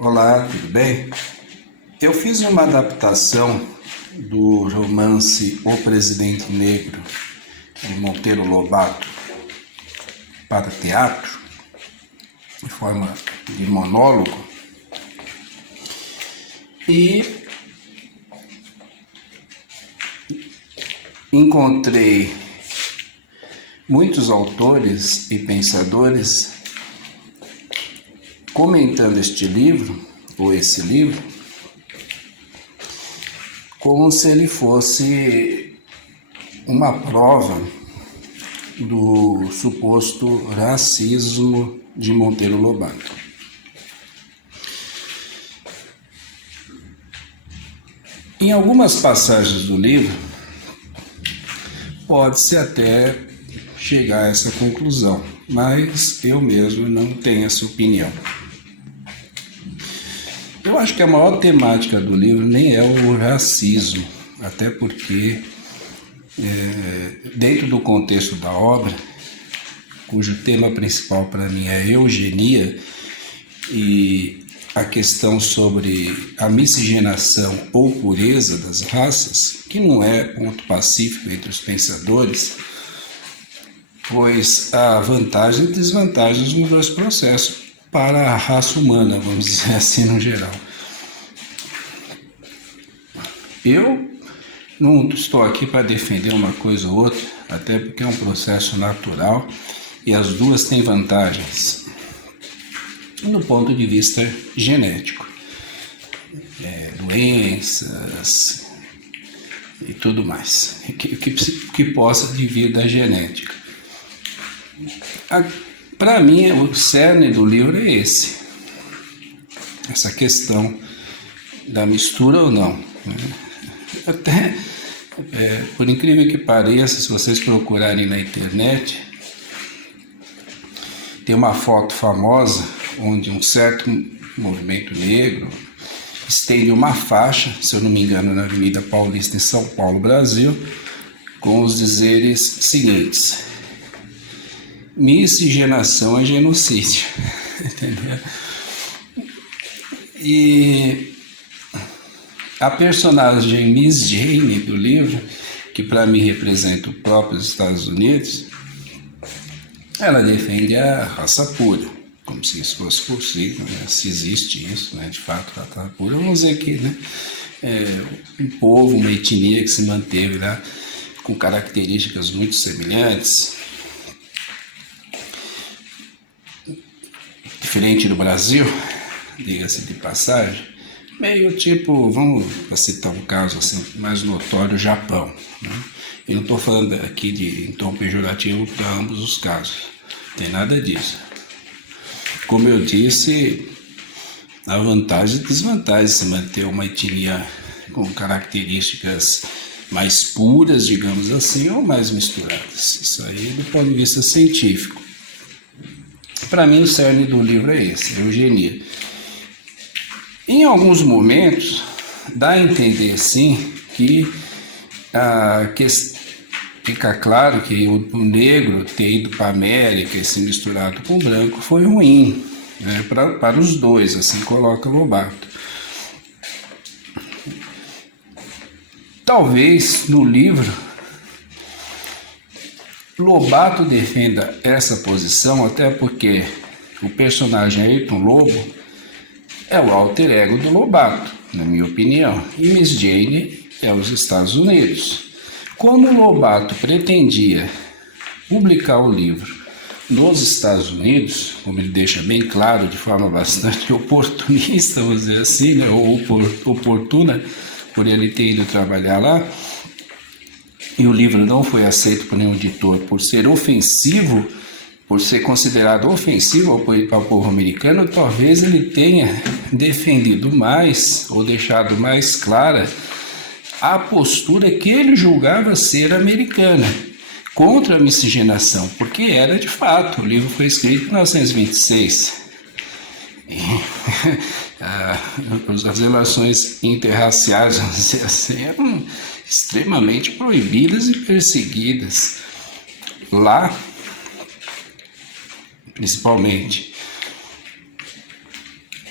Olá, tudo bem? Eu fiz uma adaptação do romance O Presidente Negro, de Monteiro Lobato, para teatro, em forma de monólogo, e encontrei muitos autores e pensadores comentando este livro, ou esse livro, como se ele fosse uma prova do suposto racismo de Monteiro Lobato. Em algumas passagens do livro, pode-se até chegar a essa conclusão, mas eu mesmo não tenho essa opinião. Eu acho que a maior temática do livro nem é o racismo, até porque, dentro do contexto da obra, cujo tema principal para mim é a eugenia e a questão sobre a miscigenação ou pureza das raças, que não é ponto pacífico entre os pensadores, pois há vantagens e desvantagens nos dois processos para a raça humana, vamos dizer assim, no geral. Eu não estou aqui para defender uma coisa ou outra, até porque é um processo natural e as duas têm vantagens do ponto de vista genético. Doenças e tudo mais, que possa vir da genética. Para mim, o cerne do livro é essa questão da mistura ou não. Até, por incrível que pareça, se vocês procurarem na internet, tem uma foto famosa onde um certo movimento negro estende uma faixa, se eu não me engano, na Avenida Paulista, em São Paulo, Brasil, com os dizeres seguintes: miscigenação é genocídio. Entendeu? E a personagem Miss Jane do livro, que para mim representa o próprio Estados Unidos, ela defende a raça pura, como se isso fosse possível, né? Se existe isso, né? De fato, a raça pura, vamos dizer que, né? Um povo, uma etnia que se manteve lá com características muito semelhantes, diferente do Brasil, diga-se de passagem, meio tipo, vamos citar um caso assim, mais notório, o Japão. Né? Eu não estou falando aqui em tom pejorativo para ambos os casos, não tem nada disso. Como eu disse, há vantagens e desvantagens de se manter uma etnia com características mais puras, digamos assim, ou mais misturadas. Isso aí do ponto de vista científico. Para mim, o cerne do livro é esse, eugenia. Em alguns momentos, dá a entender, sim, que fica claro que o negro ter ido para a América e se misturado com o branco foi ruim, né, para os dois, assim coloca Lobato. Talvez no livro Lobato defenda essa posição, até porque o personagem Ayrton Lobo é o alter ego do Lobato, na minha opinião, e Miss Jane é os Estados Unidos. Como Lobato pretendia publicar o livro nos Estados Unidos, como ele deixa bem claro, de forma bastante oportunista, vamos dizer assim, né, ou oportuna, por ele ter ido trabalhar lá, e o livro não foi aceito por nenhum editor por ser ofensivo, por ser considerado ofensivo ao povo americano, talvez ele tenha defendido mais, ou deixado mais clara, a postura que ele julgava ser americana, contra a miscigenação, porque era de fato, o livro foi escrito em 1926. As relações interraciais, vamos dizer assim, eram extremamente proibidas e perseguidas. Lá, principalmente.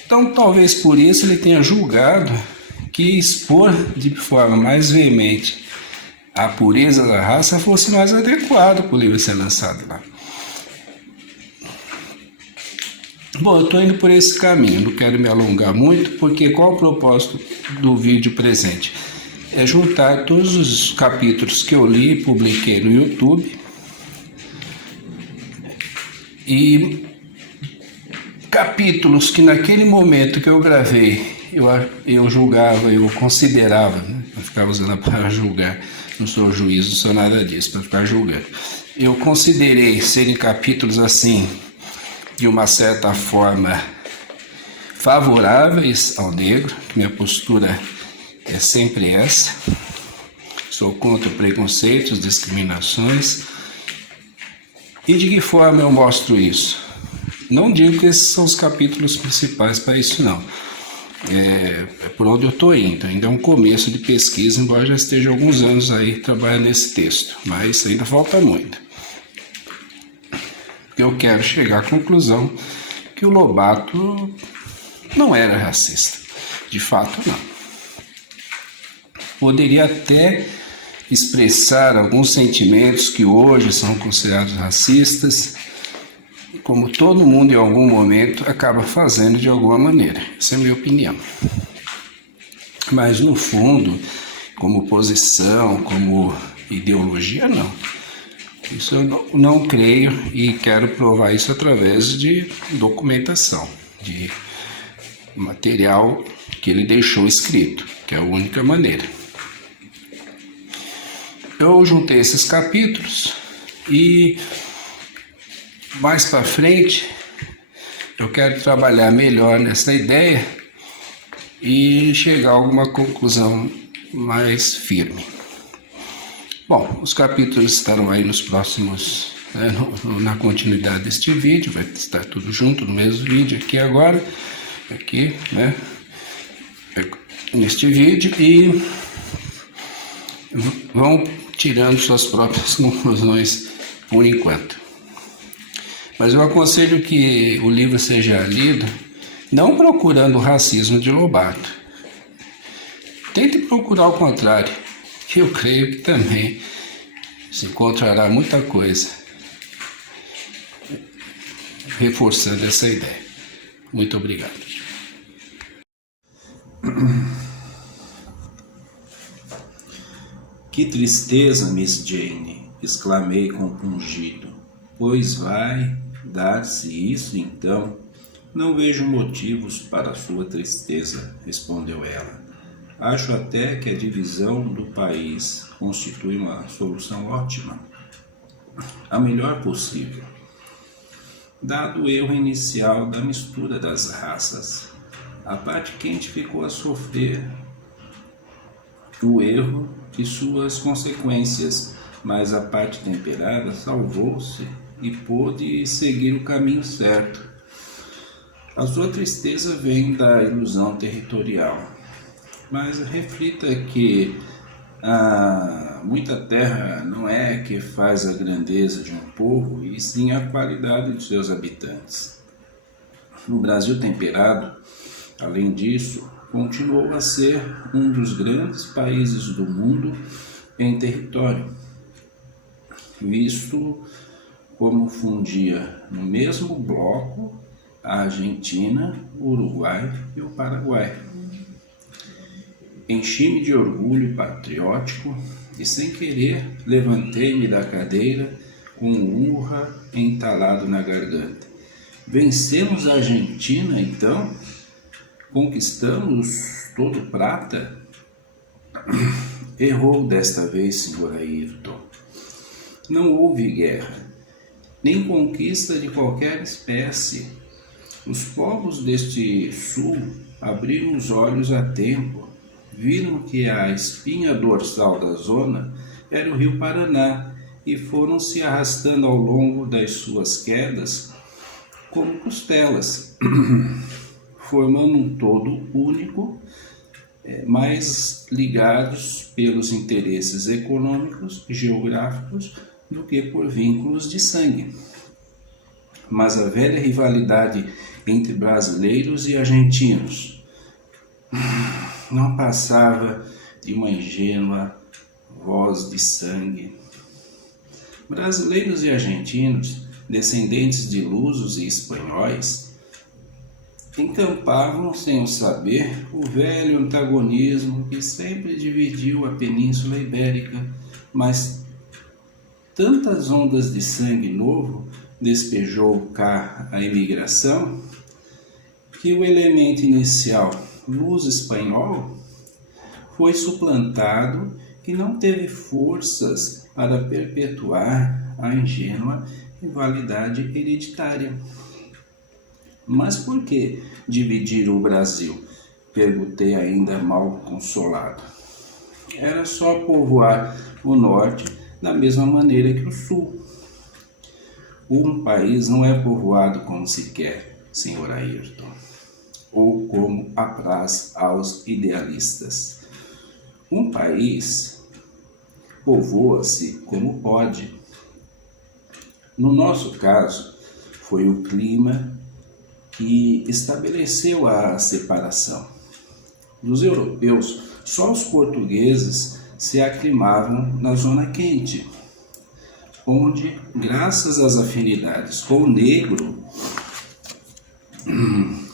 Então, talvez por isso ele tenha julgado que expor de forma mais veemente a pureza da raça fosse mais adequado para o livro ser lançado lá. Bom, eu estou indo por esse caminho, não quero me alongar muito, porque qual o propósito do vídeo presente? É juntar todos os capítulos que eu li e publiquei no YouTube e capítulos que naquele momento que eu gravei eu julgava, eu considerava, né? Eu ficava usando a palavra julgar, não sou juiz, não sou nada disso, para ficar julgando. Eu considerei serem capítulos assim, de uma certa forma, favoráveis ao negro, que minha postura é sempre essa. Sou contra preconceitos, discriminações. E de que forma eu mostro isso? Não digo que esses são os capítulos principais para isso, não. É por onde eu estou indo. Ainda é um começo de pesquisa, embora já esteja há alguns anos aí trabalhando nesse texto. Mas ainda falta muito. Eu quero chegar à conclusão que o Lobato não era racista. De fato, não. Poderia até expressar alguns sentimentos que hoje são considerados racistas, como todo mundo em algum momento acaba fazendo de alguma maneira. Essa é a minha opinião. Mas no fundo, como posição, como ideologia, não. Isso eu não creio e quero provar isso através de documentação, de material que ele deixou escrito, que é a única maneira. Eu juntei esses capítulos e mais para frente eu quero trabalhar melhor nessa ideia e chegar a alguma conclusão mais firme. Bom, os capítulos estarão aí nos próximos, né, na continuidade deste vídeo, vai estar tudo junto no mesmo vídeo aqui agora, aqui, né, neste vídeo, e vão tirando suas próprias conclusões por enquanto. Mas eu aconselho que o livro seja lido não procurando o racismo de Lobato. Tente procurar o contrário, que eu creio que também se encontrará muita coisa reforçando essa ideia. Muito obrigado. Que tristeza, Miss Jane, exclamei compungido. Pois vai dar-se isso então? Não vejo motivos para sua tristeza, respondeu ela. Acho até que a divisão do país constitui uma solução ótima, a melhor possível, dado o erro inicial da mistura das raças. A parte quente ficou a sofrer o erro e suas consequências, mas a parte temperada salvou-se e pôde seguir o caminho certo. A sua tristeza vem da ilusão territorial. Mas reflita que muita terra não é que faz a grandeza de um povo, e sim a qualidade de seus habitantes. O Brasil temperado, além disso, continuou a ser um dos grandes países do mundo em território, visto como fundia no mesmo bloco a Argentina, o Uruguai e o Paraguai. Enchi-me de orgulho patriótico e, sem querer, levantei-me da cadeira com um urra entalado na garganta. Vencemos a Argentina, então? Conquistamos todo prata? Errou desta vez, Sr. Ayrton. Não houve guerra, nem conquista de qualquer espécie. Os povos deste sul abriram os olhos a tempo. Viram que a espinha dorsal da zona era o rio Paraná e foram se arrastando ao longo das suas quedas como costelas, formando um todo único, mais ligados pelos interesses econômicos e geográficos do que por vínculos de sangue. mas a velha rivalidade entre brasileiros e argentinos não passava de uma ingênua voz de sangue. Brasileiros e argentinos, descendentes de lusos e espanhóis, encampavam sem o saber o velho antagonismo que sempre dividiu a Península Ibérica, mas tantas ondas de sangue novo despejou cá a imigração que o elemento inicial, luz espanhol, foi suplantado e não teve forças para perpetuar a ingênua rivalidade hereditária. Mas por que dividir o Brasil? Perguntei ainda mal consolado. Era só povoar o norte da mesma maneira que o sul. Um país não é povoado como se quer, senhor Ayrton, ou como apraz aos idealistas. Um país povoa-se como pode. No nosso caso, foi o clima que estabeleceu a separação. Dos europeus, só os portugueses se aclimavam na zona quente, onde, graças às afinidades com o negro,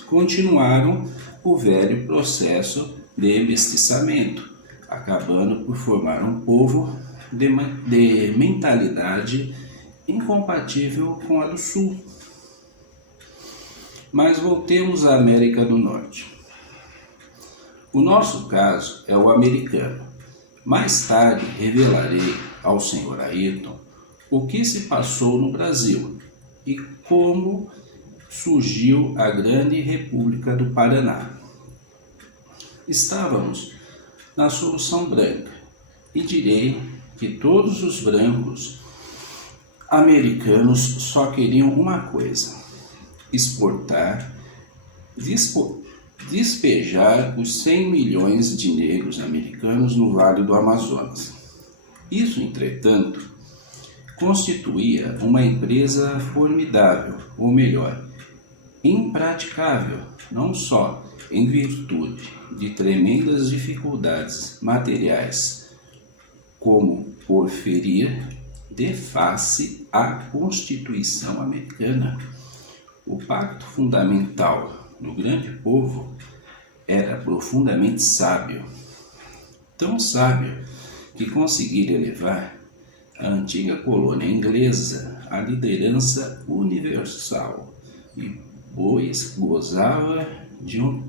continuaram o velho processo de mestiçamento, acabando por formar um povo de mentalidade incompatível com a do Sul. Mas voltemos à América do Norte. O nosso caso é o americano. Mais tarde revelarei ao senhor Ayrton o que se passou no Brasil e como surgiu a grande República do Paraná. Estávamos na Solução Branca e direi que todos os brancos americanos só queriam uma coisa: exportar, despejar os 100 milhões de negros americanos no Vale do Amazonas. Isso, entretanto, constituía uma empresa formidável, ou melhor, impraticável, não só em virtude de tremendas dificuldades materiais, como por ferir de face à Constituição americana. O pacto fundamental do grande povo era profundamente sábio, tão sábio que conseguira elevar a antiga colônia inglesa à liderança universal e pois gozava de um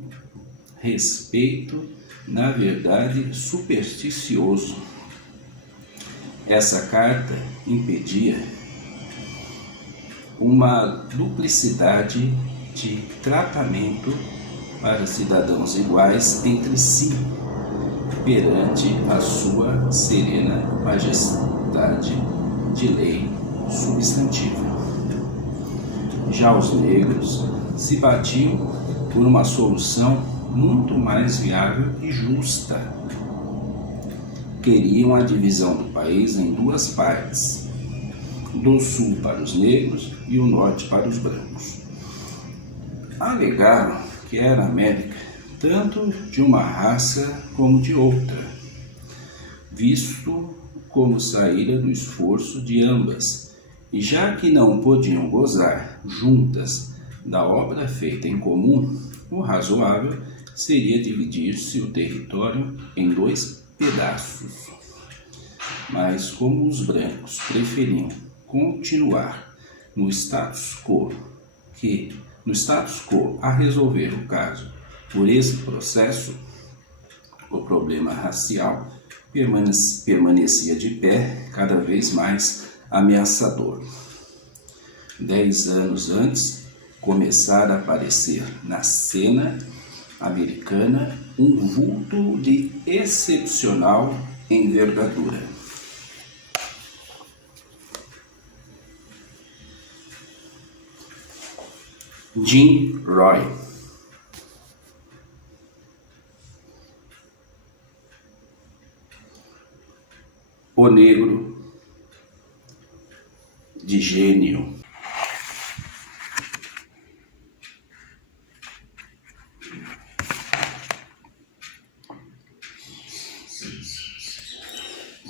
respeito, na verdade, supersticioso. Essa carta impedia uma duplicidade de tratamento para cidadãos iguais entre si, perante a sua serena majestade de lei substantiva. Já os negros se batiam por uma solução muito mais viável e justa. Queriam a divisão do país em duas partes, do sul para os negros e o norte para os brancos. Alegaram que era a América tanto de uma raça como de outra, visto como saíra do esforço de ambas, e já que não podiam gozar juntas da obra feita em comum, o razoável seria dividir-se o território em dois pedaços. Mas como os brancos preferiam continuar no status quo a resolver o caso por esse processo, o problema racial permanecia de pé, cada vez mais ameaçador. 10 anos antes, começara a aparecer na cena americana um vulto de excepcional envergadura. Jim Roy. O negro de gênio.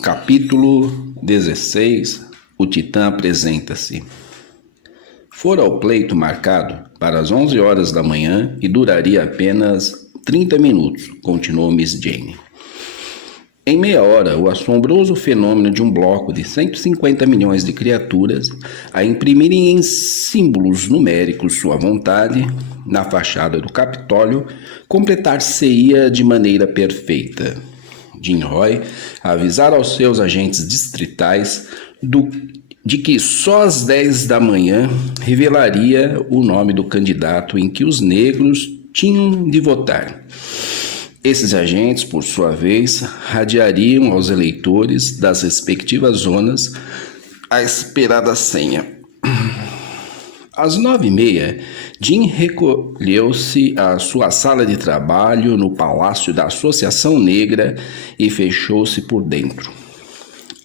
Capítulo 16. O Titã apresenta-se. Fora o pleito marcado para as 11 horas da manhã e duraria apenas 30 minutos, continuou Miss Jane. Em meia hora, o assombroso fenômeno de um bloco de 150 milhões de criaturas a imprimirem em símbolos numéricos sua vontade na fachada do Capitólio completar-se-ia de maneira perfeita. Jim Roy avisara aos seus agentes distritais de que só às 10 da manhã revelaria o nome do candidato em que os negros tinham de votar. Esses agentes, por sua vez, radiariam aos eleitores das respectivas zonas a esperada senha. Às 9h30, Jim recolheu-se à sua sala de trabalho no Palácio da Associação Negra e fechou-se por dentro.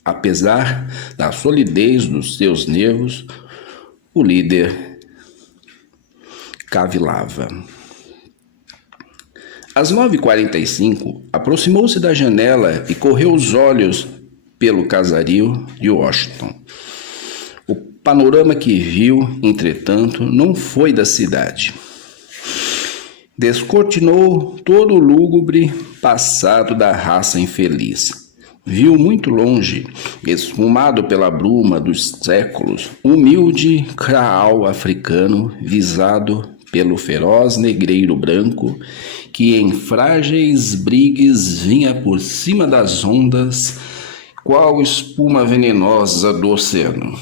Apesar da solidez dos seus nervos, o líder cavilava. Às 9h45, aproximou-se da janela e correu os olhos pelo casario de Washington. O panorama que viu, entretanto, não foi da cidade. Descortinou todo o lúgubre passado da raça infeliz. Viu muito longe, esfumado pela bruma dos séculos, o humilde kraal africano visado pelo feroz negreiro branco que em frágeis brigues vinha por cima das ondas, qual espuma venenosa do oceano.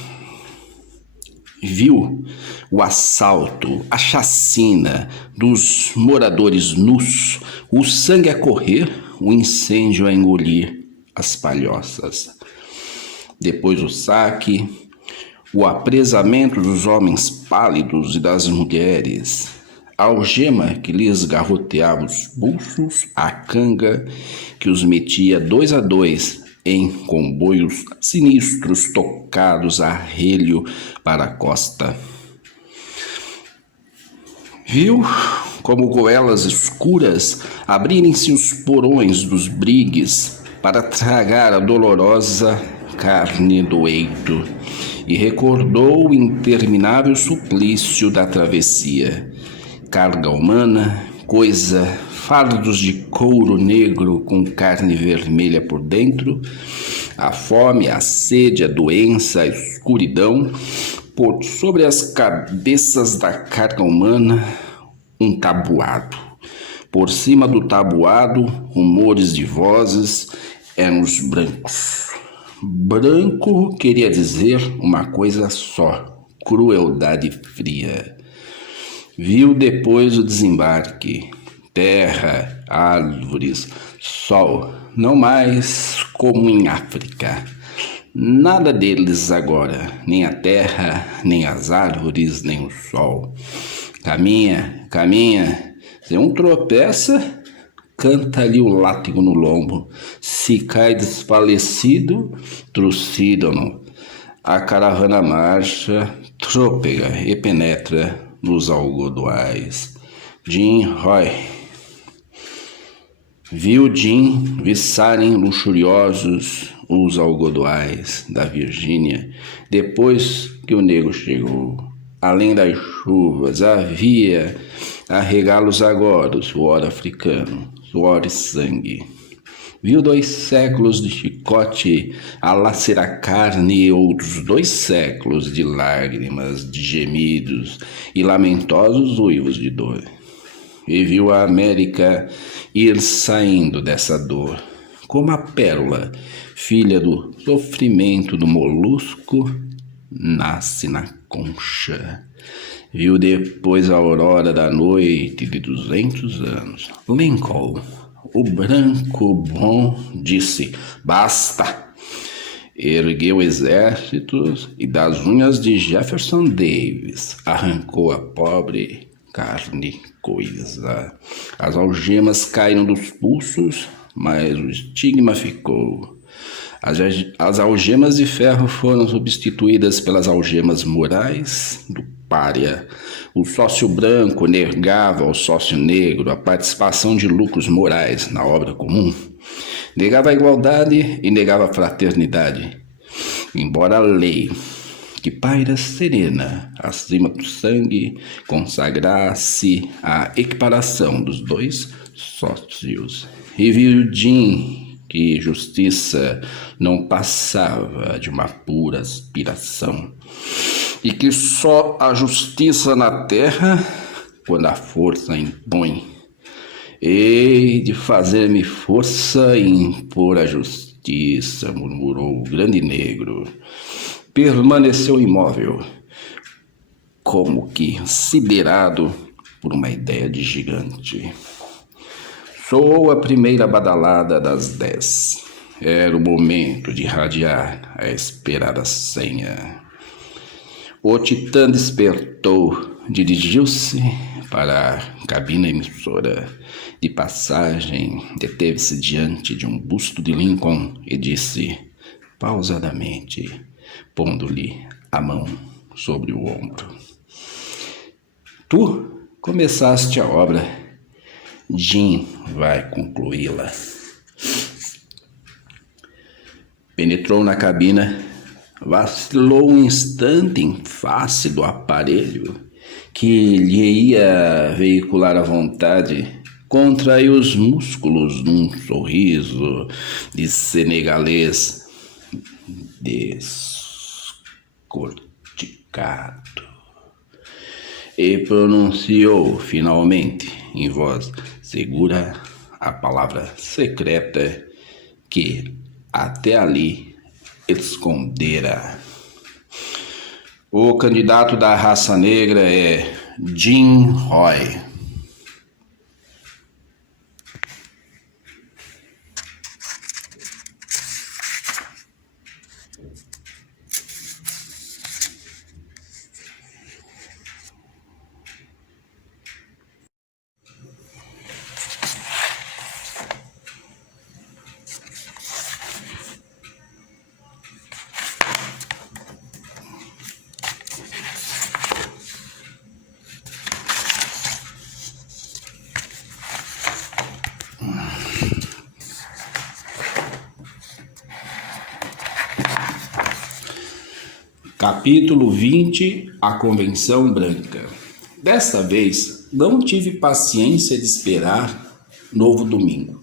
Viu o assalto, a chacina dos moradores nus, o sangue a correr, o incêndio a engolir as palhoças. Depois o saque, o apresamento dos homens pálidos e das mulheres, a algema que lhes garroteava os pulsos, a canga que os metia 2 a 2 em comboios sinistros tocados a relho para a costa. Viu como goelas escuras abrirem-se os porões dos brigues para tragar a dolorosa carne do eito e recordou o interminável suplício da travessia. Carga humana, coisa, fardos de couro negro com carne vermelha por dentro, a fome, a sede, a doença, a escuridão, por sobre as cabeças da carga humana, um tabuado. Por cima do tabuado, rumores de vozes, eram os brancos. Branco queria dizer uma coisa só: crueldade fria. Viu depois o desembarque, terra, árvores, sol, não mais como em África. Nada deles agora, nem a terra, nem as árvores, nem o sol. Caminha, caminha, se um tropeça, canta-lhe o látigo no lombo. Se cai desfalecido, trucidam-no. A caravana marcha, trôpega e penetra nos algodoais. Jim Roy. Viu Jim viçarem luxuriosos os algodoais da Virgínia depois que o negro chegou. Além das chuvas, havia a regá-los agora o suor africano, suor e sangue. Viu 2 séculos de chicote a lacerar carne e outros 2 séculos de lágrimas, de gemidos e lamentosos uivos de dor. E viu a América ir saindo dessa dor, como a pérola, filha do sofrimento do molusco, nasce na concha. Viu depois a aurora da noite de 200 anos. Lincoln, o branco bom, disse: basta! Ergueu exércitos e das unhas de Jefferson Davis arrancou a pobre carne coisa. As algemas caíram dos pulsos, mas o estigma ficou. As algemas de ferro foram substituídas pelas algemas morais do pária. O sócio branco negava ao sócio negro a participação de lucros morais na obra comum. Negava a igualdade e negava a fraternidade. Embora a lei, que paira serena acima do sangue, consagrasse a equiparação dos dois sócios, e viu Jim que justiça não passava de uma pura aspiração, e que só a justiça na terra, quando a força impõe, hei de fazer-me força e impor a justiça, murmurou o grande negro. Permaneceu imóvel, como que siderado por uma ideia de gigante. Soou a primeira badalada das 10. Era o momento de irradiar a esperada senha. O titã despertou, dirigiu-se para a cabina emissora. De passagem, deteve-se diante de um busto de Lincoln e disse, pausadamente, pondo-lhe a mão sobre o ombro: Tu começaste a obra, Jim vai concluí-la. Penetrou na cabina, vacilou um instante em face do aparelho que lhe ia veicular a vontade, contraiu os músculos num sorriso de senegalês descorticado e pronunciou finalmente em voz segura a palavra secreta que até ali escondera. O candidato da raça negra é Jim Roy. Capítulo 20. A Convenção Branca. Desta vez, não tive paciência de esperar novo domingo.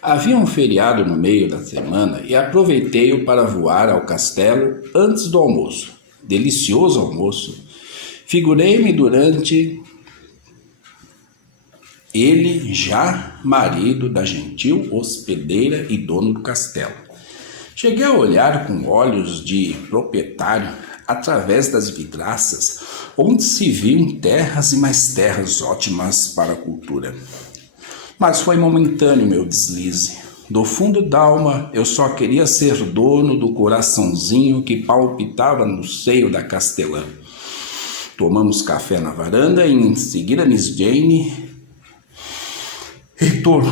Havia um feriado no meio da semana e aproveitei-o para voar ao castelo antes do almoço. Delicioso almoço. Figurei-me durante ele já marido da gentil hospedeira e dono do castelo. Cheguei a olhar com olhos de proprietário através das vidraças, onde se viam terras e mais terras ótimas para a cultura. Mas foi momentâneo meu deslize. Do fundo d'alma, eu só queria ser dono do coraçãozinho que palpitava no seio da castelã. Tomamos café na varanda e em seguida Miss Jane retomou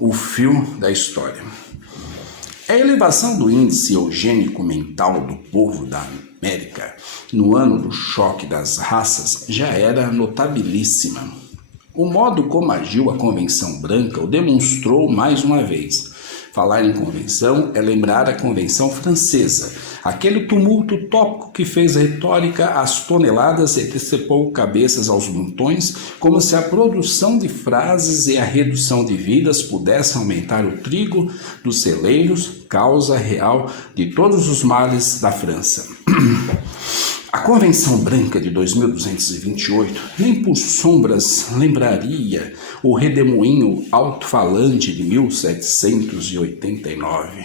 o fio da história. A elevação do índice eugênico mental do povo da América no ano do choque das raças já era notabilíssima. O modo como agiu a Convenção Branca o demonstrou mais uma vez. Falar em convenção é lembrar a Convenção Francesa, aquele tumulto utópico que fez retórica às toneladas e decepou cabeças aos montões, como se a produção de frases e a redução de vidas pudessem aumentar o trigo dos celeiros, causa real de todos os males da França. A Convenção Branca de 2228 nem por sombras lembraria o redemoinho alto-falante de 1789.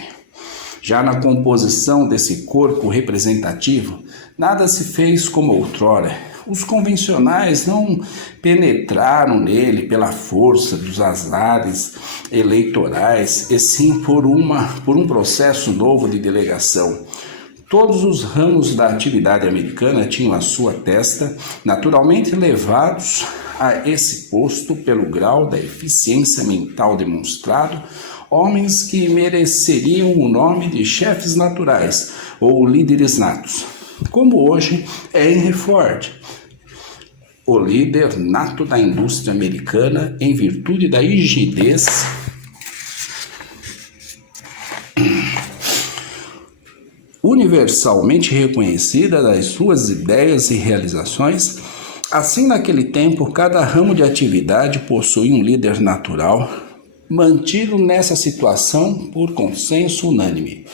Já na composição desse corpo representativo, nada se fez como outrora. Os convencionais não penetraram nele pela força dos azares eleitorais, e sim por um processo novo de delegação. Todos os ramos da atividade americana tinham à sua testa, naturalmente levados a esse posto pelo grau da eficiência mental demonstrado, homens que mereceriam o nome de chefes naturais ou líderes natos, como hoje é Henry Ford, o líder nato da indústria americana em virtude da rigidez universalmente reconhecida das suas ideias e realizações, assim naquele tempo cada ramo de atividade possui um líder natural, mantido nessa situação por consenso unânime.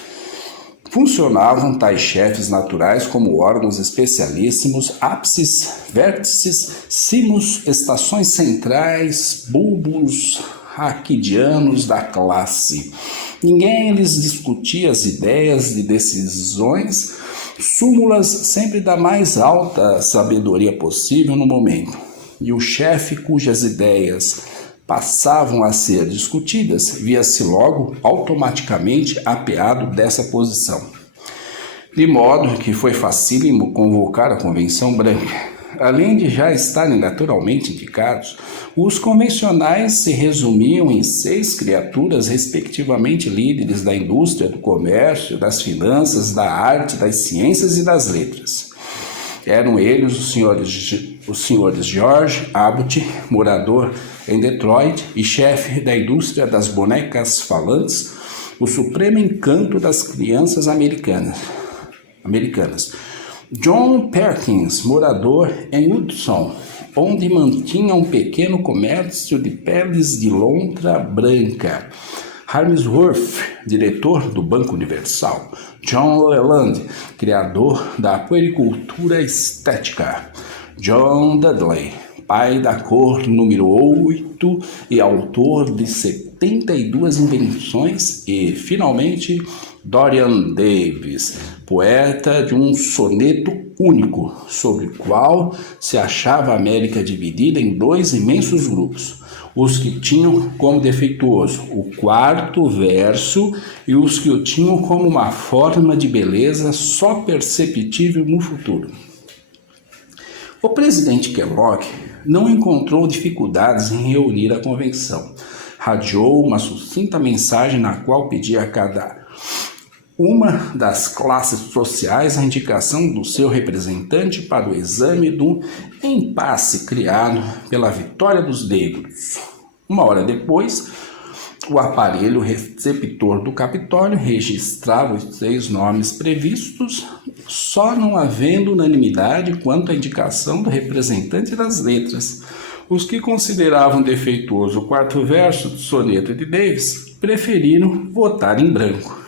Funcionavam tais chefes naturais como órgãos especialíssimos, ápices, vértices, cimos, estações centrais, bulbos raquidianos da classe. Ninguém lhes discutia as ideias de decisões, súmulas sempre da mais alta sabedoria possível no momento. E o chefe cujas ideias passavam a ser discutidas, via-se logo automaticamente apeado dessa posição. De modo que foi facílimo convocar a Convenção Branca. Além de já estarem naturalmente indicados, os convencionais se resumiam em 6 criaturas, respectivamente líderes da indústria, do comércio, das finanças, da arte, das ciências e das letras. Eram eles os senhores George Abbott, morador em Detroit e chefe da indústria das bonecas falantes, o supremo encanto das crianças americanas. John Perkins, morador em Hudson, onde mantinha um pequeno comércio de peles de lontra branca. Harmsworth, diretor do Banco Universal. John Leland, criador da puericultura estética. John Dudley, pai da cor número 8 e autor de 72 invenções. E, finalmente, Dorian Davis, poeta de um soneto único, sobre o qual se achava a América dividida em 2 imensos grupos, os que tinham como defeituoso o 4º verso e os que o tinham como uma forma de beleza só perceptível no futuro. O presidente Kellogg não encontrou dificuldades em reunir a convenção. Radiou uma sucinta mensagem na qual pedia a cada uma das classes sociais a indicação do seu representante para o exame do impasse criado pela vitória dos negros. 1 hora depois, o aparelho receptor do Capitólio registrava os 6 nomes previstos, só não havendo unanimidade quanto à indicação do representante das letras. Os que consideravam defeituoso o 4º verso do soneto de Davis preferiram votar em branco.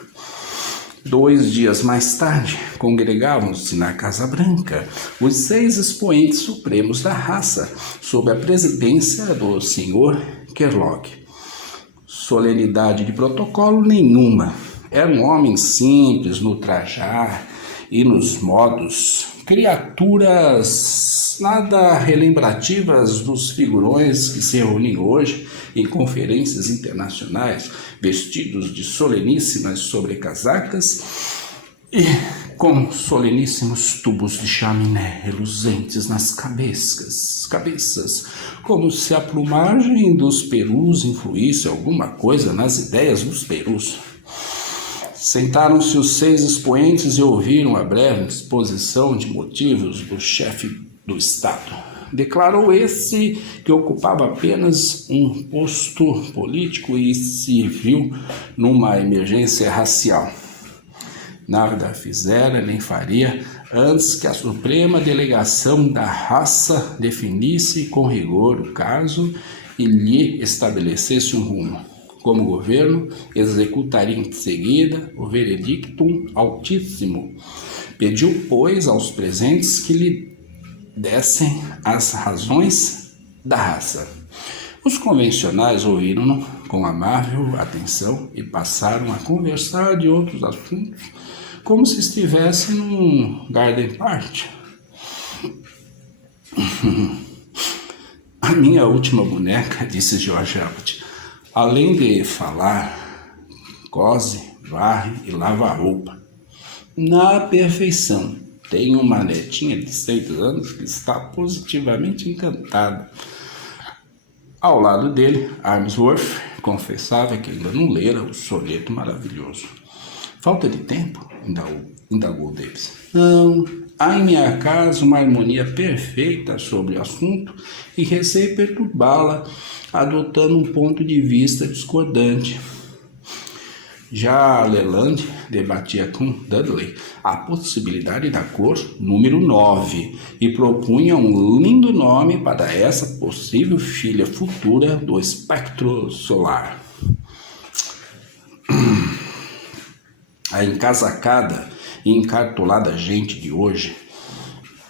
2 dias mais tarde, congregavam-se na Casa Branca os 6 expoentes supremos da raça, sob a presidência do Sr. Kellogg. Solenidade de protocolo nenhuma. Eram homens simples no trajar e nos modos, criaturas nada relembrativas dos figurões que se reúnem hoje em conferências internacionais, vestidos de soleníssimas sobrecasacas e com soleníssimos tubos de chaminé reluzentes nas cabeças, como se a plumagem dos perus influísse alguma coisa nas ideias dos perus. Sentaram-se os 6 expoentes e ouviram a breve exposição de motivos do chefe do Estado. Declarou esse que ocupava apenas um posto político e se viu numa emergência racial. Nada fizera nem faria antes que a Suprema Delegação da Raça definisse com rigor o caso e lhe estabelecesse um rumo. Como governo, executaria em seguida o veredictum altíssimo. Pediu, pois, aos presentes que lhe dessem as razões da raça. Os convencionais ouviram-no com amável atenção e passaram a conversar de outros assuntos, como se estivessem num garden party. A minha última boneca, disse George Abbott, além de falar, cose, varre e lava a roupa. Na perfeição. Tenho uma netinha de 6 anos que está positivamente encantada. Ao lado dele, Harmsworth confessava que ainda não lera o soneto maravilhoso. Falta de tempo? Indagou Davis. Não, há em minha casa uma harmonia perfeita sobre o assunto e receio perturbá-la, adotando um ponto de vista discordante. Já Leland debatia com Dudley a possibilidade da cor número 9 e propunha um lindo nome para essa possível filha futura do espectro solar. A encasacada e encartolada gente de hoje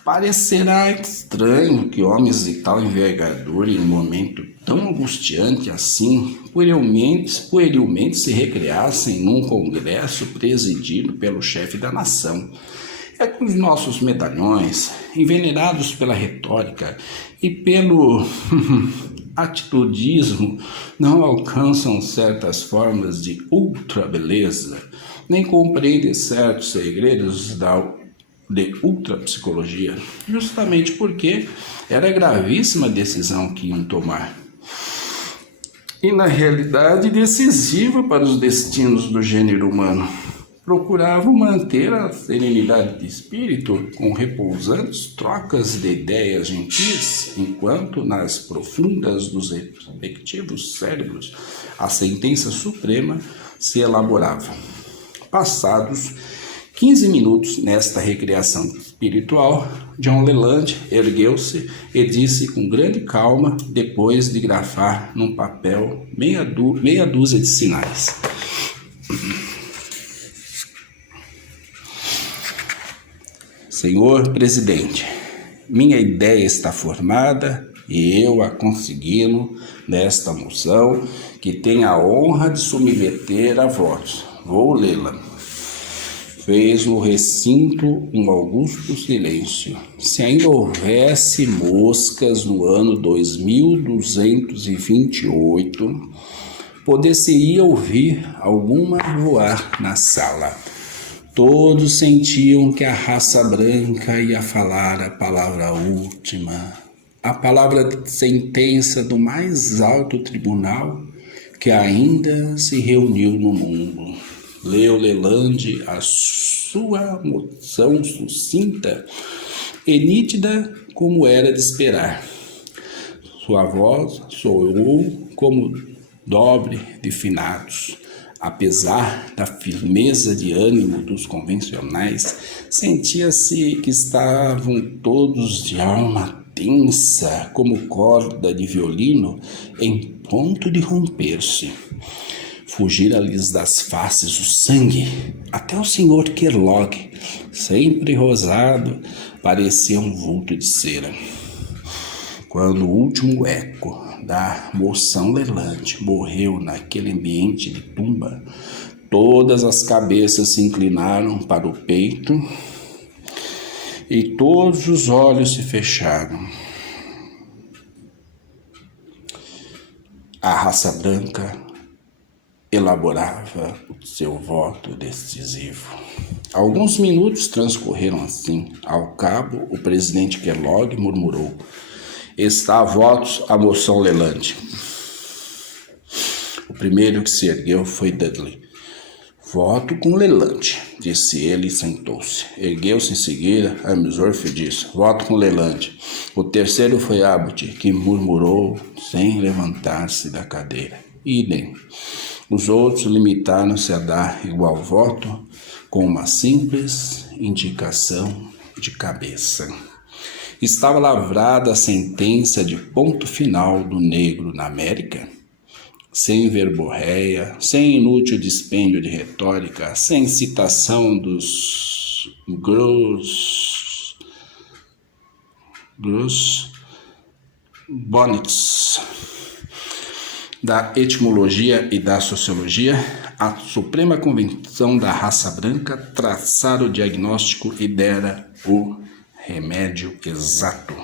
parecerá estranho que homens de tal envergadura em um momento tão angustiante assim puerilmente se recreassem num congresso presidido pelo chefe da nação. É que os nossos medalhões, envenenados pela retórica e pelo atitudismo, não alcançam certas formas de ultra-beleza, nem compreendem certos segredos de ultrapsicologia, justamente porque era gravíssima a decisão que iam tomar. E na realidade decisiva para os destinos do gênero humano. Procuravam manter a serenidade de espírito com repousantes trocas de ideias gentis, enquanto nas profundas dos respectivos cérebros a sentença suprema se elaborava. Passados 15 minutos nesta recreação espiritual, John Leland ergueu-se e disse com grande calma, depois de grafar num papel meia dúzia de sinais. Senhor Presidente, minha ideia está formada e eu a consegui-lo nesta moção que tenho a honra de submeter a votos. Vou lê-la. Fez no recinto um augusto silêncio. Se ainda houvesse moscas no ano 2228, poder-se-ia ouvir alguma voar na sala. Todos sentiam que a raça branca ia falar a palavra última, a palavra de sentença do mais alto tribunal que ainda se reuniu no mundo. Leu Leland a sua moção sucinta e nítida como era de esperar. Sua voz soou como dobre de finados. Apesar da firmeza de ânimo dos convencionais, sentia-se que estavam todos de alma tensa, como corda de violino em ponto de romper-se. Fugira-lhes das faces o sangue, até o Sr. Kellogg, sempre rosado, parecia um vulto de cera. Quando o último eco da moção Leland morreu naquele ambiente de tumba, todas as cabeças se inclinaram para o peito e todos os olhos se fecharam. A raça branca elaborava o seu voto decisivo. Alguns minutos transcorreram assim. Ao cabo, o presidente Kellogg murmurou: "Está a votos a moção Leland." O primeiro que se ergueu foi Dudley. "Voto com Leland", disse ele e sentou-se. Ergueu-se em seguida Armsworth e disse: "Voto com Leland." O terceiro foi Abbott, que murmurou sem levantar-se da cadeira: "Idem." Os outros limitaram-se a dar igual voto com uma simples indicação de cabeça. Estava lavrada a sentença de ponto final do negro na América. Sem verborreia, sem inútil dispêndio de retórica, sem citação dos gross bonnets da etimologia e da sociologia, a Suprema Convenção da Raça Branca traçara o diagnóstico e dera o remédio exato.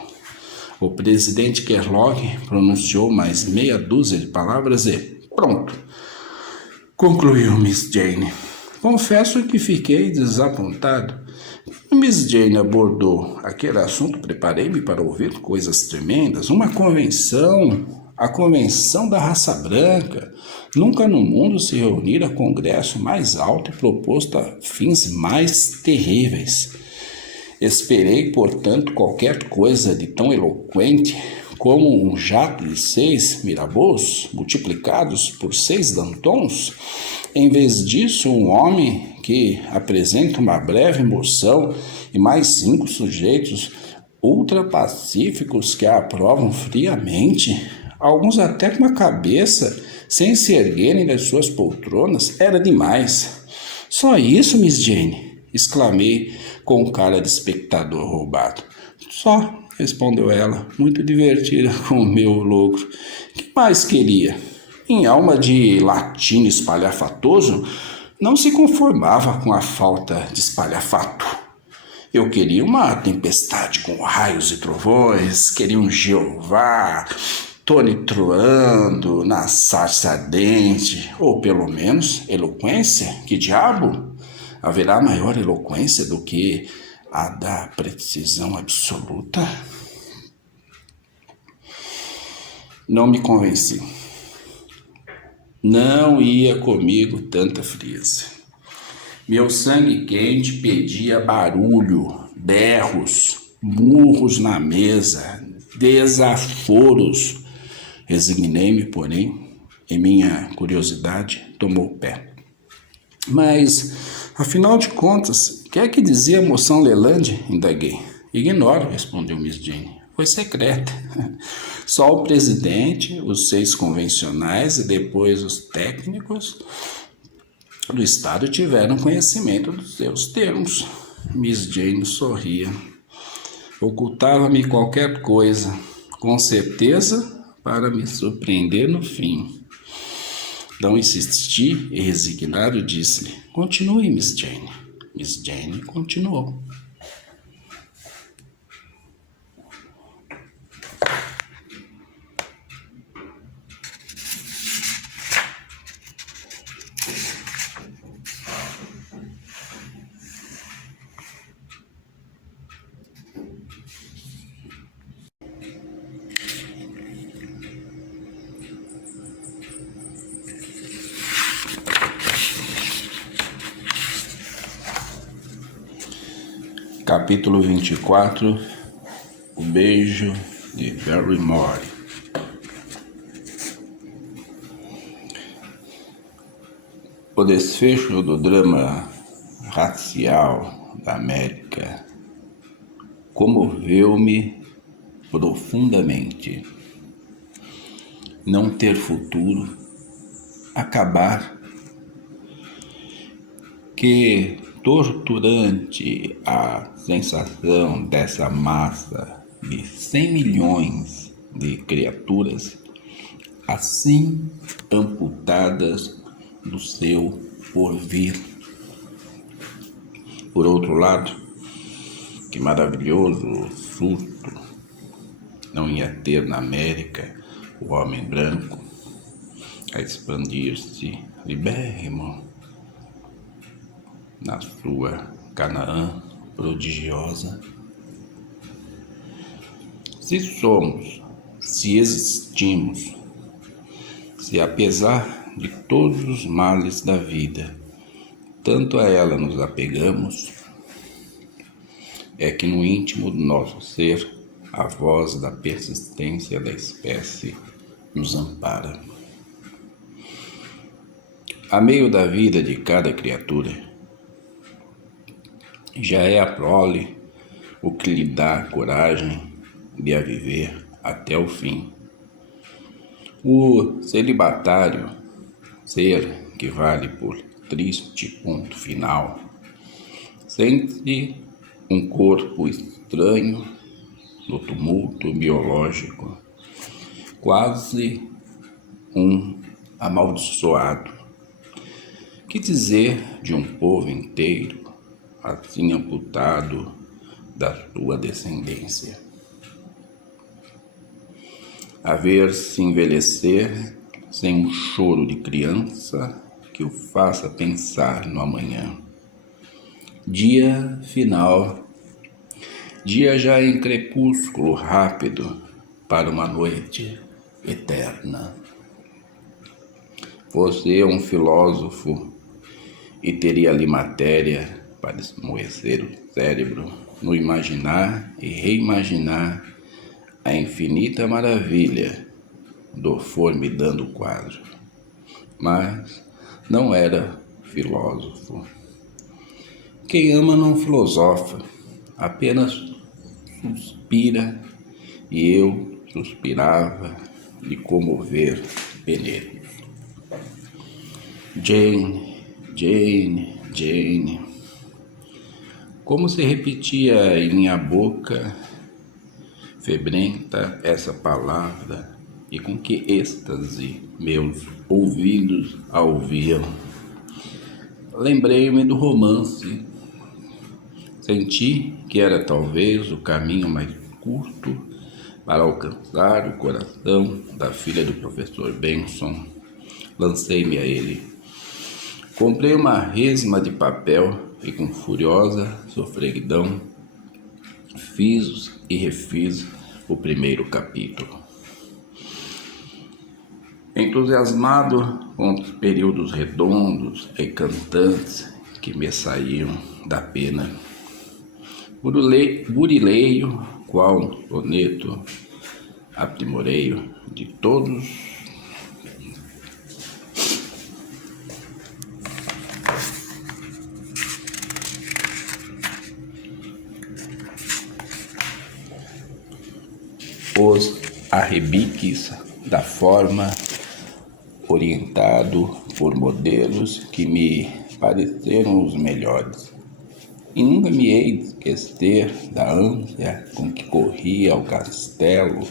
O presidente Kellogg pronunciou mais meia dúzia de palavras e pronto, concluiu Miss Jane. Confesso que fiquei desapontado. Miss Jane abordou aquele assunto, preparei-me para ouvir coisas tremendas, uma convenção, a convenção da raça branca. Nunca no mundo se reunira congresso mais alto e proposto a fins mais terríveis. Esperei, portanto, qualquer coisa de tão eloquente como um jato de 6 Mirabeaus multiplicados por 6 Dantons. Em vez disso, um homem que apresenta uma breve moção e mais 5 sujeitos ultrapacíficos que a aprovam friamente, alguns até com a cabeça sem se erguerem das suas poltronas, era demais. Só isso, Miss Jane? Exclamei com cara de espectador roubado. Só, respondeu ela, muito divertida com o meu logro. Que mais queria? Em alma de latino espalhafatoso, não se conformava com a falta de espalhafato. Eu queria uma tempestade com raios e trovões, queria um Jeová tonitruando na sarça ardente, ou pelo menos eloquência. Que diabo? Haverá maior eloquência do que a da precisão absoluta? Não me convenci. Não ia comigo tanta frieza. Meu sangue quente pedia barulho, berros, murros na mesa, desaforos. Resignei-me, porém, e minha curiosidade tomou pé. Mas, afinal de contas, o que é que dizia a moção Leland? Indaguei. Ignoro, respondeu Miss Jane. Foi secreta. Só o presidente, os 6 convencionais e depois os técnicos do Estado tiveram conhecimento dos seus termos. Miss Jane sorria. Ocultava-me qualquer coisa, com certeza para me surpreender no fim. Então insisti e resignado disse-lhe: continue, Miss Jane. Miss Jane continuou. Capítulo 24. O beijo de Barrymore. O desfecho do drama racial da América comoveu-me profundamente. Não ter futuro, acabar, que torturante a sensação dessa massa de 100 milhões de criaturas assim amputadas do seu porvir. Por outro lado, que maravilhoso susto não ia ter na América o homem branco a expandir-se libérrimo na sua Canaã prodigiosa. Se somos, se existimos, se apesar de todos os males da vida, tanto a ela nos apegamos, é que no íntimo do nosso ser a voz da persistência da espécie nos ampara. A meio da vida de cada criatura, já é a prole o que lhe dá coragem de a viver até o fim. O celibatário, ser que vale por triste ponto final, sente um corpo estranho no tumulto biológico, quase um amaldiçoado. Que dizer de um povo inteiro assim amputado da sua descendência? A ver-se envelhecer sem um choro de criança que o faça pensar no amanhã. Dia final, dia já em crepúsculo rápido para uma noite eterna. Você é um filósofo e teria ali matéria para esmorecer o cérebro no imaginar e reimaginar a infinita maravilha do formidando quadro, mas não era filósofo. Quem ama não filosofa, apenas suspira, e eu suspirava de comover penedos. Jane, Jane, Jane. Como se repetia em minha boca febrenta essa palavra, e com que êxtase meus ouvidos a ouviam. Lembrei-me do romance. Senti que era talvez o caminho mais curto para alcançar o coração da filha do professor Benson. Lancei-me a ele. Comprei uma resma de papel e, com furiosa sofreguidão, fiz e refiz o primeiro capítulo. Entusiasmado com os períodos redondos e cantantes que me saíam da pena, burileio, qual soneto aprimoreio de todos os arrebiques da forma, orientado por modelos que me pareceram os melhores. E nunca me hei de esquecer da ânsia com que corria ao castelo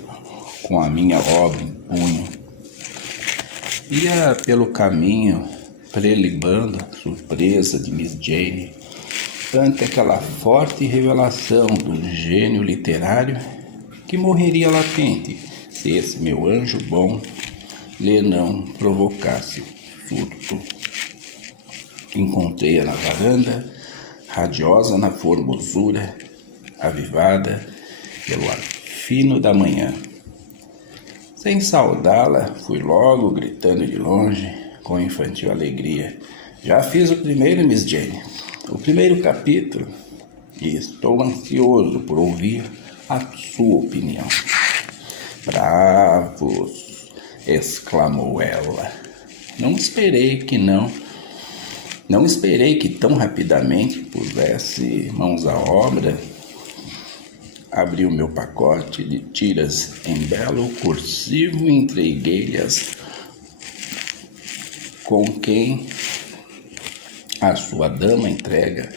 com a minha obra em punho. Ia pelo caminho prelibando a surpresa de Miss Jane ante aquela forte revelação do gênio literário que morreria latente se esse meu anjo bom lhe não provocasse furto. Encontrei-a na varanda, radiosa na formosura, avivada pelo ar fino da manhã. Sem saudá-la, fui logo gritando de longe, com infantil alegria: já fiz o primeiro, Miss Jane, o primeiro capítulo, e estou ansioso por ouvir a sua opinião. Bravos! Exclamou ela. Não esperei que tão rapidamente pusesse mãos à obra. Abri o meu pacote de tiras em belo cursivo e entreguei-lhes com quem a sua dama entrega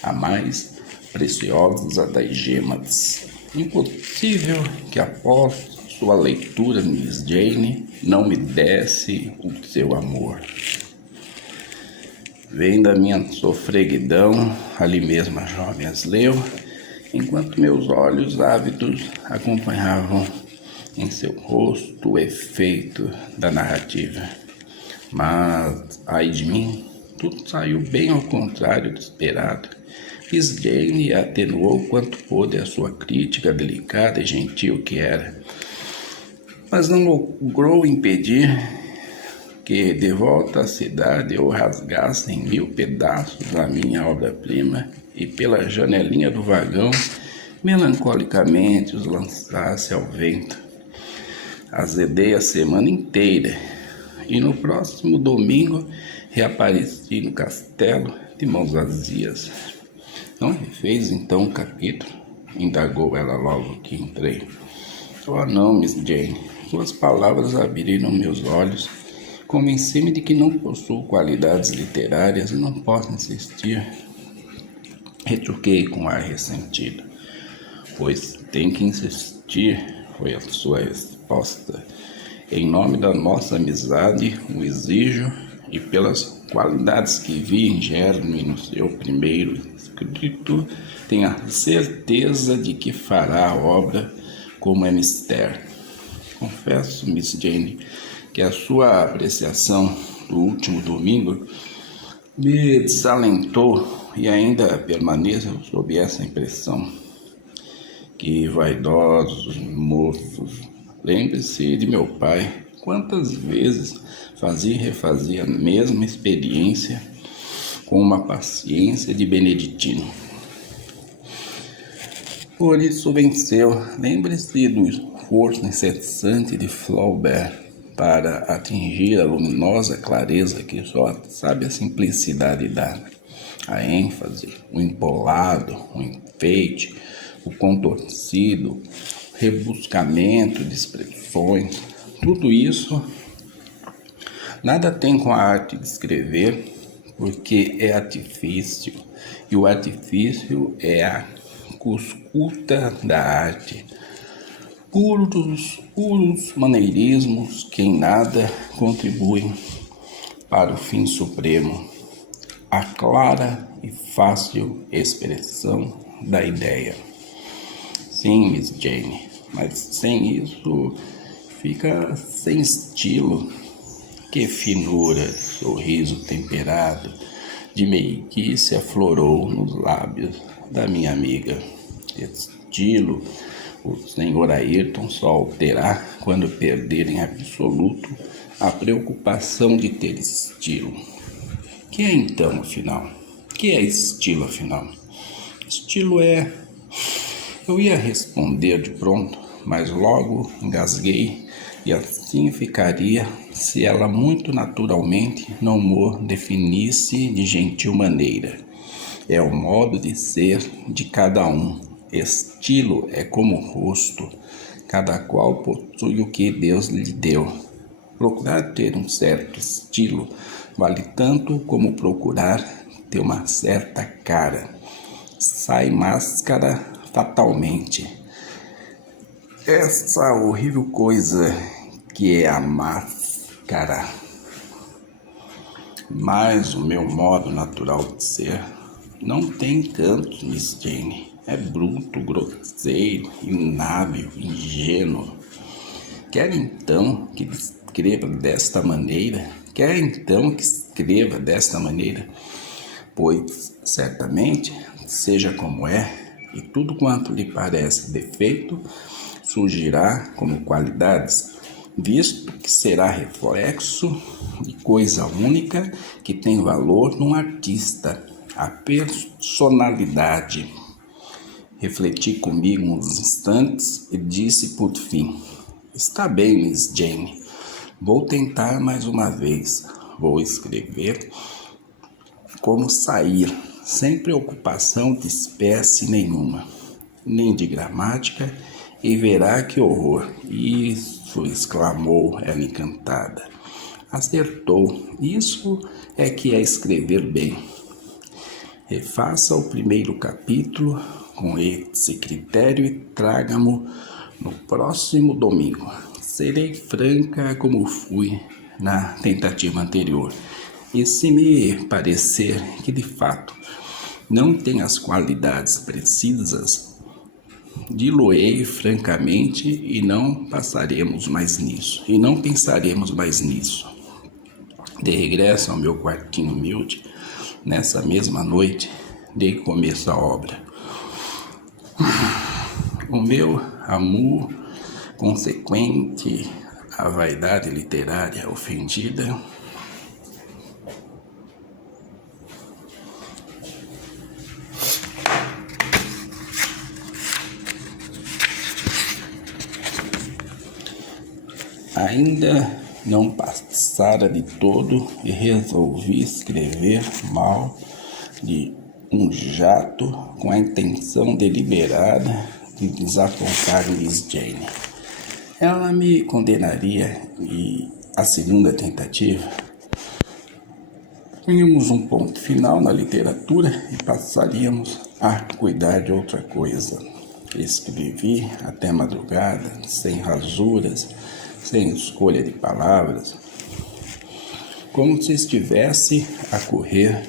a mais preciosa das gemas. Impossível que após sua leitura, Miss Jane não me desse o seu amor. Vem da minha sofreguidão, ali mesmo a jovem as leu, enquanto meus olhos ávidos acompanhavam em seu rosto o efeito da narrativa. Mas, ai de mim, tudo saiu bem ao contrário do esperado. Miss Jane atenuou quanto pôde a sua crítica delicada e gentil que era, mas não logrou impedir que, de volta à cidade, eu rasgasse em 1000 pedaços a minha obra-prima e, pela janelinha do vagão, melancolicamente os lançasse ao vento. Azedei a semana inteira e no próximo domingo reapareci no castelo de mãos vazias. Não refez então o capítulo? Indagou ela logo que entrei. Oh não, Miss Jane. Suas palavras abriram meus olhos, convenci-me de que não possuo qualidades literárias e não posso insistir. Retruquei com ar ressentido. Pois tem que insistir, foi a sua resposta. Em nome da nossa amizade, o exijo, e pelas qualidades que vi em germe no seu primeiro escrito, tenho a certeza de que fará a obra como é mister. Confesso, Miss Jane, que a sua apreciação do último domingo me desalentou e ainda permaneço sob essa impressão. Que vaidosos moços! Lembre-se de meu pai, quantas vezes fazia e refazia a mesma experiência com uma paciência de beneditino. Por isso venceu. Lembre-se do esforço incessante de Flaubert para atingir a luminosa clareza que só sabe a simplicidade dá, a ênfase, o empolado, o enfeite, o contorcido, o rebuscamento de expressões, tudo isso nada tem com a arte de escrever, porque é artifício, e o artifício é a cuscuta da arte. Puros maneirismos que em nada contribuem para o fim supremo, a clara e fácil expressão da ideia. Sim, Miss Jane, mas sem isso fica sem estilo. Que finura, sorriso temperado de meiguice aflorou nos lábios da minha amiga. Estilo, o senhor Ayrton só alterará quando perder em absoluto a preocupação de ter estilo. Que é então, afinal? Que é estilo, afinal? Estilo é... Eu ia responder de pronto, mas logo engasguei e assim ficaria se ela muito naturalmente não o definisse de gentil maneira. É o modo de ser de cada um. Estilo é como o rosto, cada qual possui o que Deus lhe deu. Procurar ter um certo estilo vale tanto como procurar ter uma certa cara. Sai máscara fatalmente. Essa horrível coisa que é a máscara. Mas o meu modo natural de ser não tem cantos, Miss Jane. É bruto, grosseiro, inábil, ingênuo. Quer então que escreva desta maneira? Pois, certamente, seja como é, e tudo quanto lhe parece defeito, surgirá como qualidades, visto que será reflexo de coisa única que tem valor num artista, a personalidade. Refleti comigo uns instantes e disse por fim: está bem, Miss Jane, vou tentar mais uma vez. Vou escrever como sair, sem preocupação de espécie nenhuma, nem de gramática, e verá que horror. Isso, exclamou ela encantada. Acertou. Isso é que é escrever bem. Refaça o primeiro capítulo com esse critério e traga-mo no próximo domingo. Serei franca como fui na tentativa anterior. E se me parecer que de fato não tem as qualidades precisas, diluei francamente e não pensaremos mais nisso. De regresso ao meu quartinho humilde, nessa mesma noite, dei começo à obra. O meu amor consequente, a vaidade literária ofendida, ainda não passara de todo e resolvi escrever mal de um jato com a intenção deliberada de desapontar Miss Jane. Ela me condenaria e a segunda tentativa. Punhamos um ponto final na literatura e passaríamos a cuidar de outra coisa. Escrevi até madrugada, sem rasuras, sem escolha de palavras, como se estivesse a correr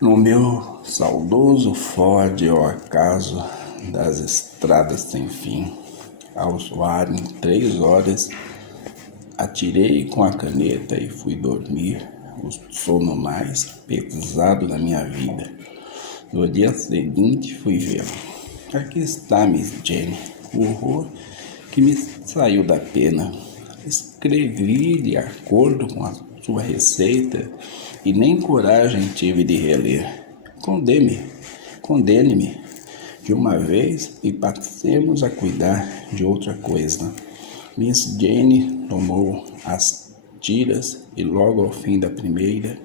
no meu saudoso Ford ao acaso das estradas sem fim. Ao soarem 3 horas, atirei com a caneta e fui dormir, o sono mais pesado da minha vida. No dia seguinte fui vê-lo. Aqui está, Miss Jane, o horror que me saiu da pena. Escrevi de acordo com a sua receita e nem coragem tive de reler. Condene-me, de uma vez e passemos a cuidar de outra coisa. Miss Jane tomou as tiras e logo ao fim da primeira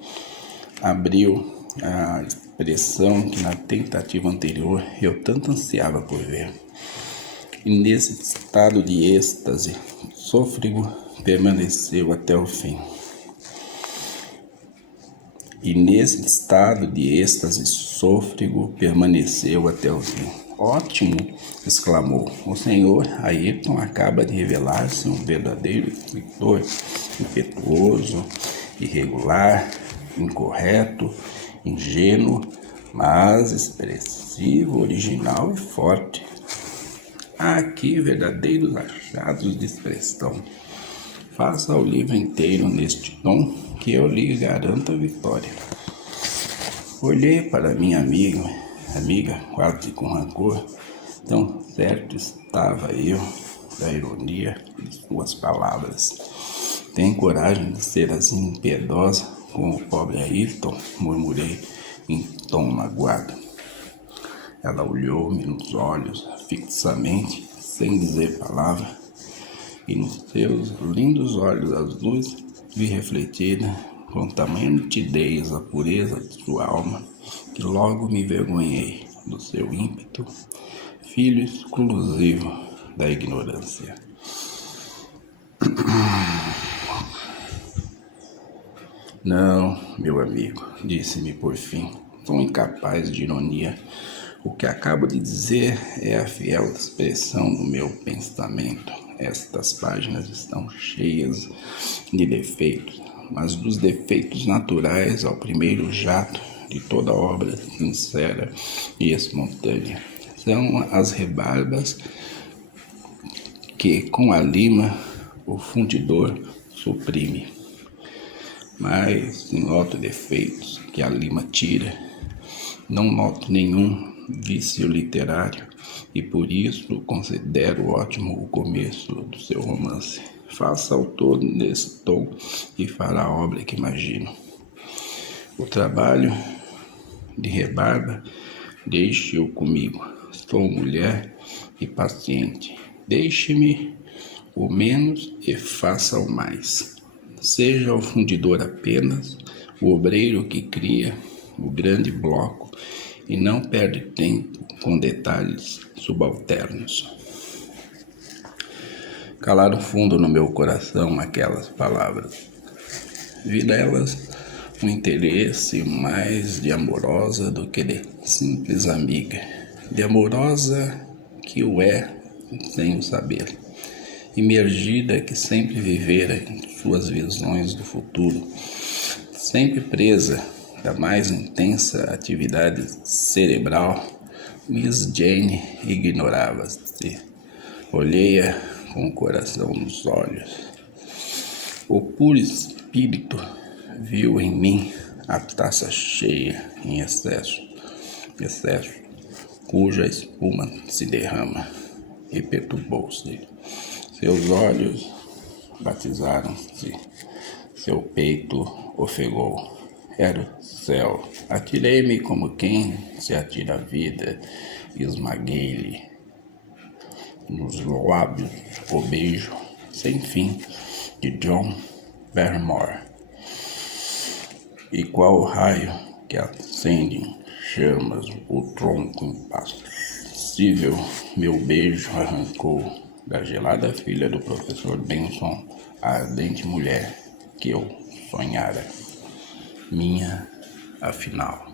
abriu a expressão que na tentativa anterior eu tanto ansiava por ver. E nesse estado de êxtase sôfrego permaneceu até o fim. Ótimo! Exclamou. O senhor Ayrton acaba de revelar-se um verdadeiro escritor, impetuoso, irregular, incorreto, ingênuo, mas expressivo, original e forte. Há aqui verdadeiros achados de expressão. Faça o livro inteiro neste tom que eu lhe garanto a vitória. Olhei para minha amiga, quase com rancor. Tão certo estava eu da ironia de suas palavras. Tem coragem de ser assim impiedosa com o pobre Ayrton? Murmurei em tom magoado. Ela olhou-me nos olhos fixamente, sem dizer palavra, e nos seus lindos olhos azuis vi refletida com tamanha nitidez a pureza de sua alma, que logo me envergonhei do seu ímpeto, filho exclusivo da ignorância. Não, meu amigo, disse-me por fim, tão incapaz de ironia. O que acabo de dizer é a fiel expressão do meu pensamento. Estas páginas estão cheias de defeitos, mas dos defeitos naturais ao primeiro jato de toda obra sincera e espontânea. São as rebarbas que, com a lima, o fundidor suprime. Mas noto defeitos que a lima tira. Não noto nenhum vício literário e por isso considero ótimo o começo do seu romance. Faça-o todo nesse tom e fará a obra que imagino. O trabalho de rebarba, deixe-o comigo. Sou mulher e paciente. Deixe-me o menos e faça o mais. Seja o fundidor apenas, o obreiro que cria o grande bloco e não perde tempo com detalhes subalternos. Calaram fundo no meu coração aquelas palavras. Vi nelas um interesse mais de amorosa do que de simples amiga. De amorosa que o é sem o saber. Imergida que sempre vivera em suas visões do futuro. Sempre presa da mais intensa atividade cerebral, Miss Jane ignorava-se. Olhei-a com o coração nos olhos. O puro espírito viu em mim a taça cheia em excesso, cuja espuma se derrama e perturbou-se. Seus olhos batizaram-se, seu peito ofegou. Era o céu. Atirei-me como quem se atira à vida e esmaguei-lhe nos lábios o beijo sem fim de John Barrymore. E qual raio que acende em chamas o tronco impassível, meu beijo arrancou da gelada filha do professor Benson a ardente mulher que eu sonhara. Minha, afinal.